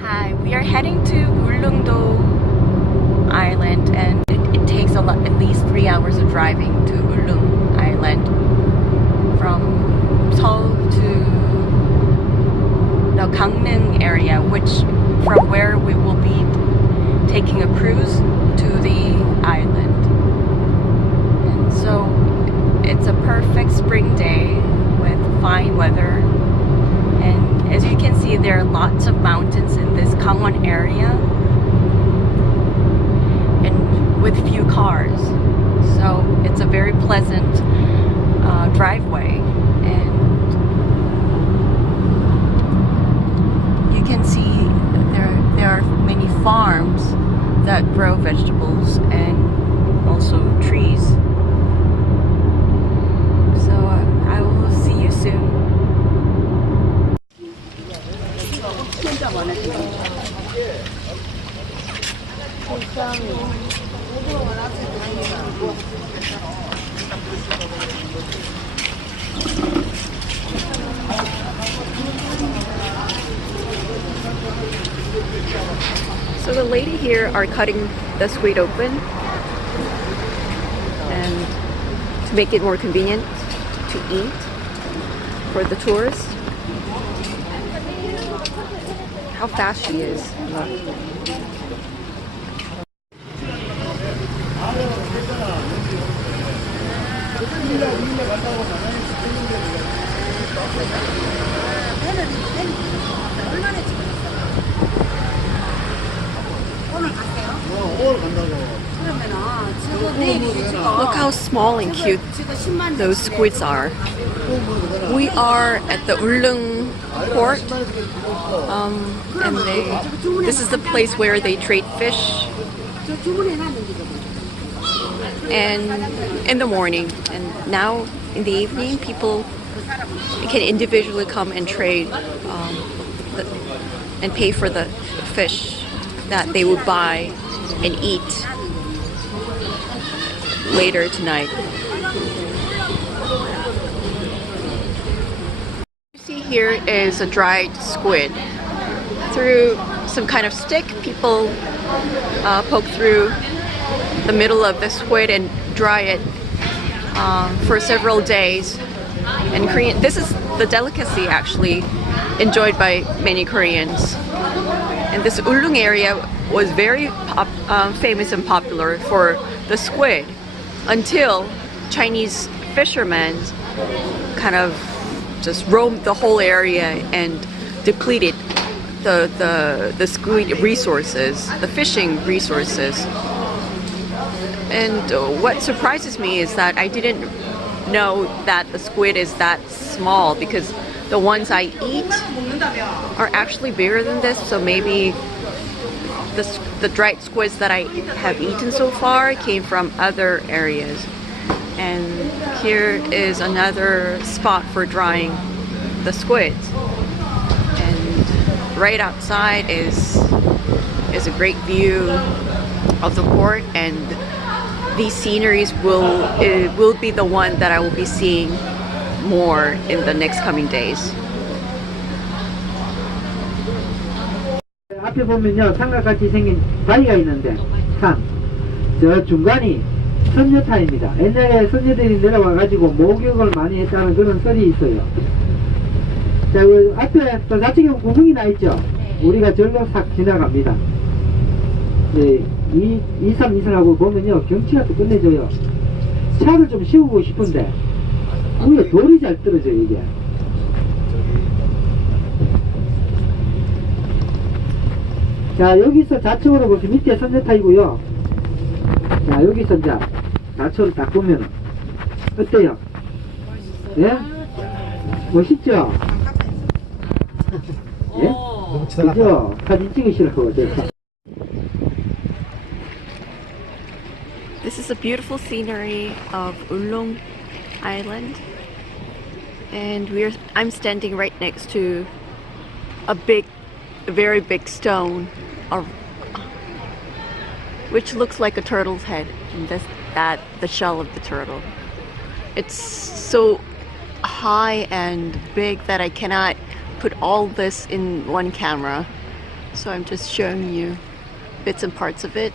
Hi, we are heading to Ulleung Island, and it takes at least 3 hours of driving to Ulleung Island from Seoul to the Gangneung area, from where we will be taking a cruise to the island. And so it's a perfect spring day with fine weather. And as you can see, there are lots of mountains in this Gangwon area and with few cars. So it's a very pleasant driveway. And you can see there are many farms that grow vegetables and also trees. So I will see you soon. So the lady here are cutting the squid open, and to make it more convenient to eat for the tourists. How fast she is. Look. Look how small and cute those squids are. We are at the Ulleung port, and this is the place where they trade fish. And in the morning, and now in the evening, people can individually come and trade and pay for the fish that they would buy and eat later tonight. You see here is a dried squid. Through some kind of stick, people poke through the middle of the squid and dry it for several days. And this is the delicacy actually enjoyed by many Koreans. And this Ulleung area was very famous and popular for the squid until Chinese fishermen kind of just roamed the whole area and depleted the squid resources, the fishing resources. And what surprises me is that I didn't know that the squid is that small, because the ones I eat are actually bigger than this. So maybe the dried squids that I have eaten so far came from other areas. And here is another spot for drying the squids. And right outside is a great view of the port, and these sceneries will be the one that I will be seeing more in the next coming days. 앞에 보면요, 삼각같이 생긴 바위가 있는데, 저 중간이 선녀타입니다. 옛날에 선녀들이 내려와가지고 목욕을 많이 했다는 그런 썰이 있어요. 자, 그 앞에 또 좌측에 구멍이 나 있죠. 우리가 절로 싹 지나갑니다. 네, 2, 3, 2선하고 보면요, 경치가 또 끝내줘요. 차를 좀 씌우고 싶은데 위에 돌이 잘 떨어져요, 이게. 자, 여기서 좌측으로 보시면 밑에 선녀타이고요. 자, 여기서 이제 좌측으로 딱 보면 어때요? 예? 멋있죠? 예? 그죠? 사진 찍으시라고. This is a beautiful scenery of Ulleung Island, and I'm standing right next to a very big stone, which looks like a turtle's head, and that's the shell of the turtle. It's so high and big that I cannot put all this in one camera. So I'm just showing you bits and parts of it.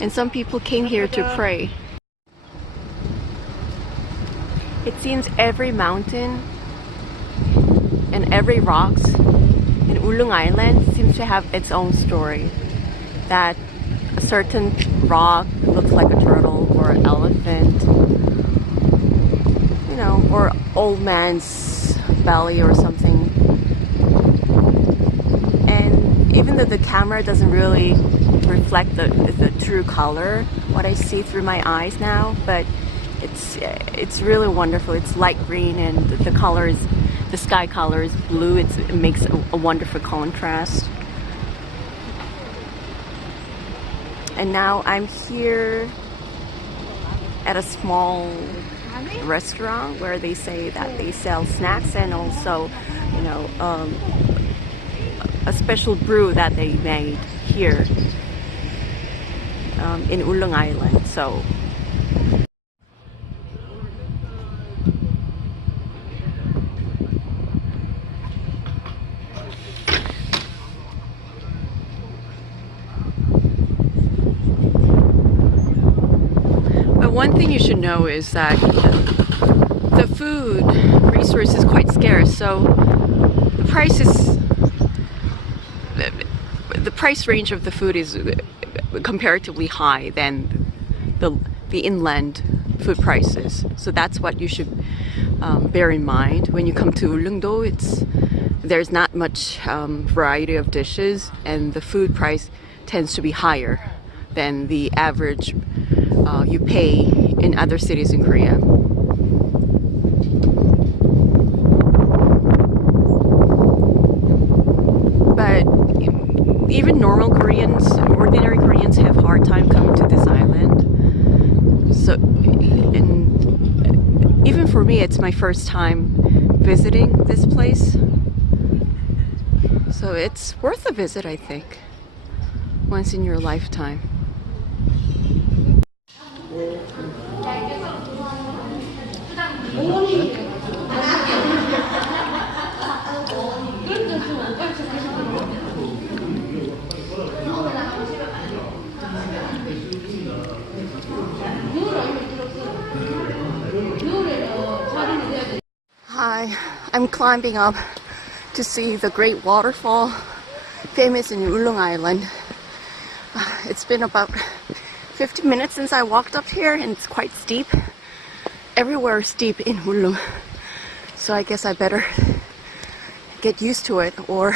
And some people came here to pray. It seems every mountain and every rocks in Ulleung Island seems to have its own story. That a certain rock looks like a turtle or an elephant, you know, or old man's belly or something. And even though the camera doesn't really reflect the true color, what I see through my eyes now, but it's really wonderful. It's light green and the color is, the sky color is blue. It makes a wonderful contrast. And now I'm here at a small restaurant where they say that they sell snacks and also, you know, a special brew that they made here in Ulleung Island. So but one thing you should know is that the food resource is quite scarce, so the price range of the food is comparatively high than the inland food prices. So that's what you should bear in mind when you come to Ulleung-do. There's not much variety of dishes, and the food price tends to be higher than the average you pay in other cities in Korea. But even normal Koreans, ordinary Koreans, have a hard time coming to this island. So, and even for me, it's my first time visiting this place. So it's worth a visit, I think, once in your lifetime. Hi, I'm climbing up to see the great waterfall famous in Ulleung Island. It's been about 50 minutes since I walked up here, and it's quite steep. Everywhere is steep in Ulleung. So I guess I better get used to it, or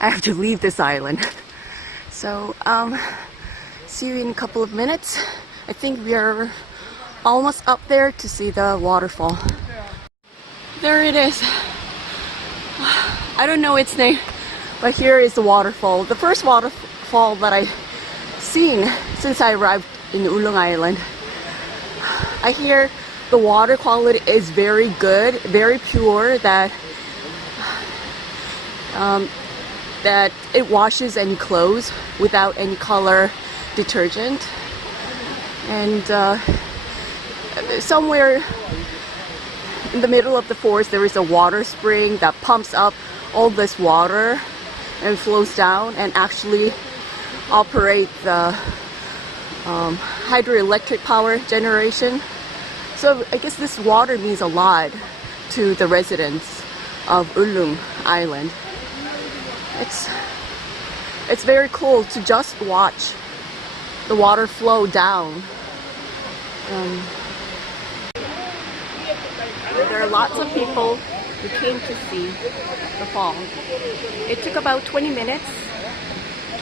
I have to leave this island. So see you in a couple of minutes. I think we are almost up there to see the waterfall. There it is. I don't know its name, but here is the waterfall. The first waterfall that I've seen since I arrived in Ulleung Island. I hear the water quality is very good, very pure, that it washes any clothes without any color detergent. And somewhere in the middle of the forest there is a water spring that pumps up all this water and flows down and actually operate the hydroelectric power generation. So I guess this water means a lot to the residents of Ulleung Island. It's very cool to just watch the water flow down. There are lots of people who came to see the fall. It took about 20 minutes,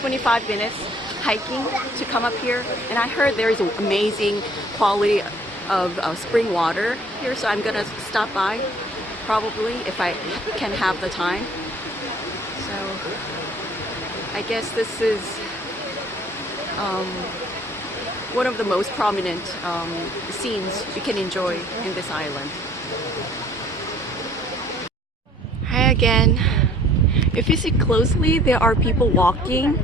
25 minutes hiking to come up here, and I heard there is an amazing quality of spring water here, so I'm gonna stop by probably if I can have the time. So I guess this is one of the most prominent scenes you can enjoy in this island. Hi again. If you see closely, there are people walking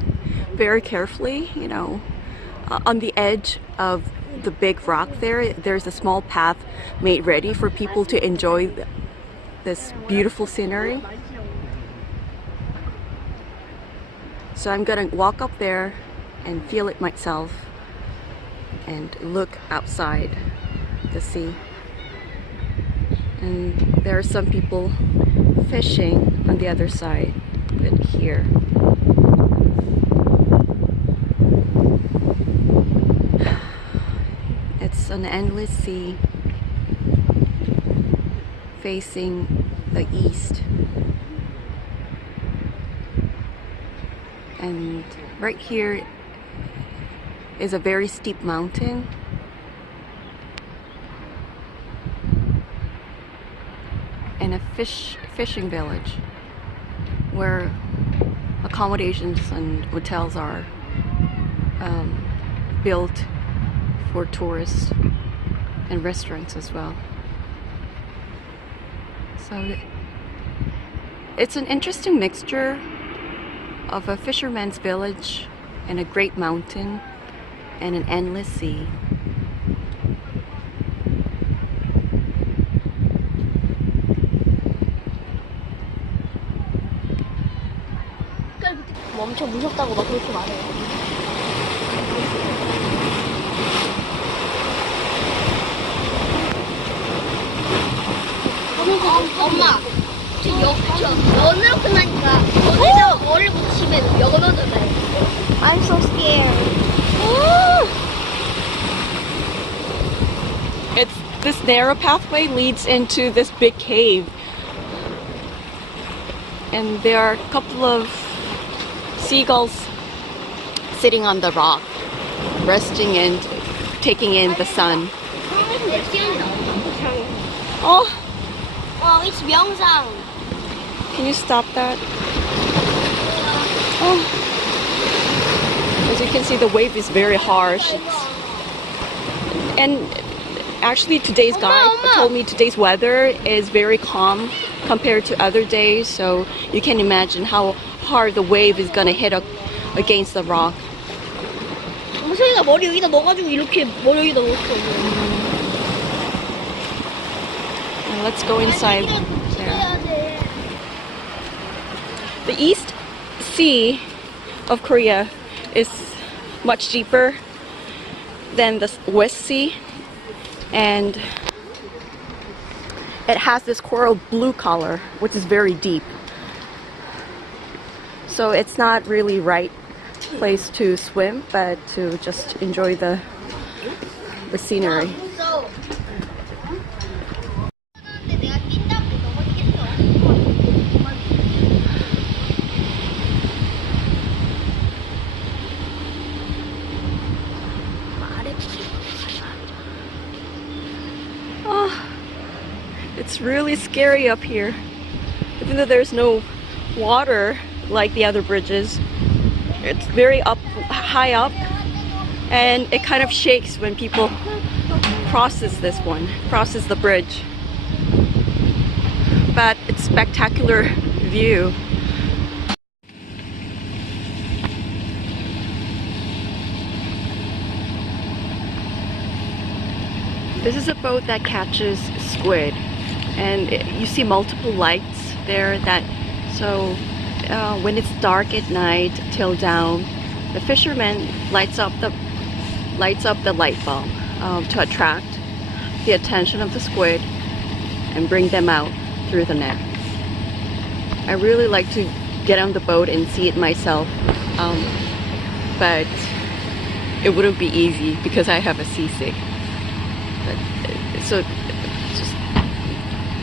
very carefully, you know, on the edge of the big rock there. There's a small path made ready for people to enjoy this beautiful scenery. So I'm gonna walk up there and feel it myself and look outside the sea. And there are some people fishing on the other side, but here. It's an endless sea facing the east. And right here is a very steep mountain. And a fishing village where accommodations and hotels are built for tourists, and restaurants as well. So it's an interesting mixture of a fisherman's village and a great mountain and an endless sea. 엄청 무섭다고 막 그렇게 말해요. 엄마, 연어로 끝나니까 거기다 뭐를 붙이면 연어도 돼. I'm so scared. This narrow pathway leads into this big cave, and there are a couple of seagulls sitting on the rock, resting and taking in the sun. Oh, it's 명상. can you stop that? Oh. As you can see, the wave is very harsh. And actually today's guide told me today's weather is very calm compared to other days, so you can imagine how hard the wave is gonna hit against the rock. 소희가 머리 여기다 넣어가지고 이렇게 머리 여기다 넣었어. Let's go inside there. The East Sea of Korea is much deeper than the West Sea, and it has this coral blue color, which is very deep. So it's not really right place to swim, but to just enjoy the scenery. Oh, it's really scary up here. Even though there's no water like the other bridges, it's very high up, and it kind of shakes when people crosses the bridge. But it's spectacular view. This is a boat that catches squid, and you see multiple lights there when it's dark at night till down, the fisherman lights up the light bulb to attract the attention of the squid and bring them out through the net. I really like to get on the boat and see it myself, but it wouldn't be easy because I have a seasick.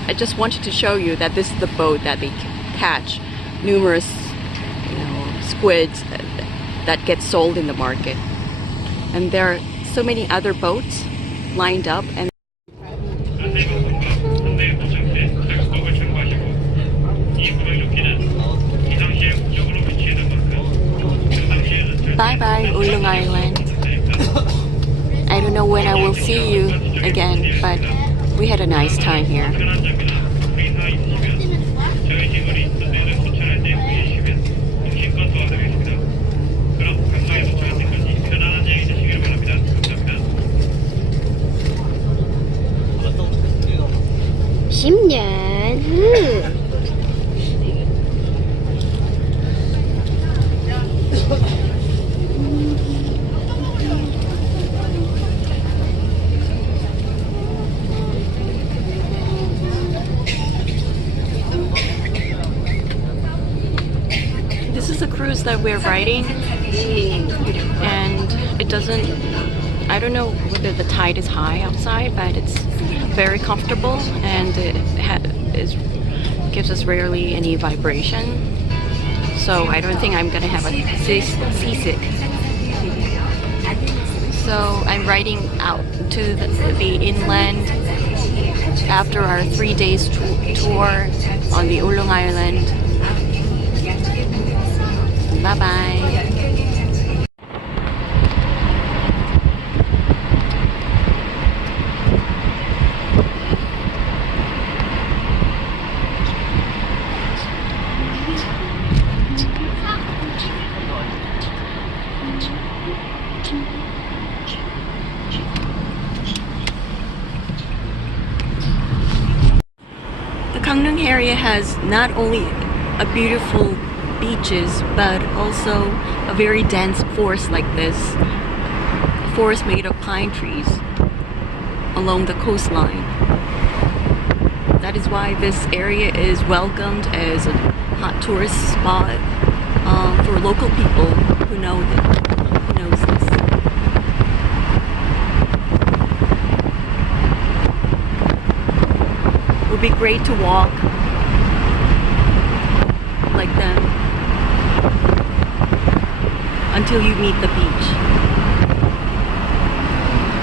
I just wanted to show you that this is the boat that they catch numerous squids that get sold in the market. And there are so many other boats lined up. And bye bye Ulleung Island. I don't know when I will see you again, but we had a nice time here. cruise that we're riding, and it doesn't, I don't know whether the tide is high outside, but it's very comfortable, and it gives us rarely any vibration. So I don't think I'm gonna have a seasick. So I'm riding out to the inland after our 3 days tour on the Ulleung Island. Bye bye. The Gangneung area has not only a beautiful beaches, but also a very dense forest like this. A forest made of pine trees along the coastline. That is why this area is welcomed as a hot tourist spot for local people who knows this. It would be great to walk like them until you meet the beach.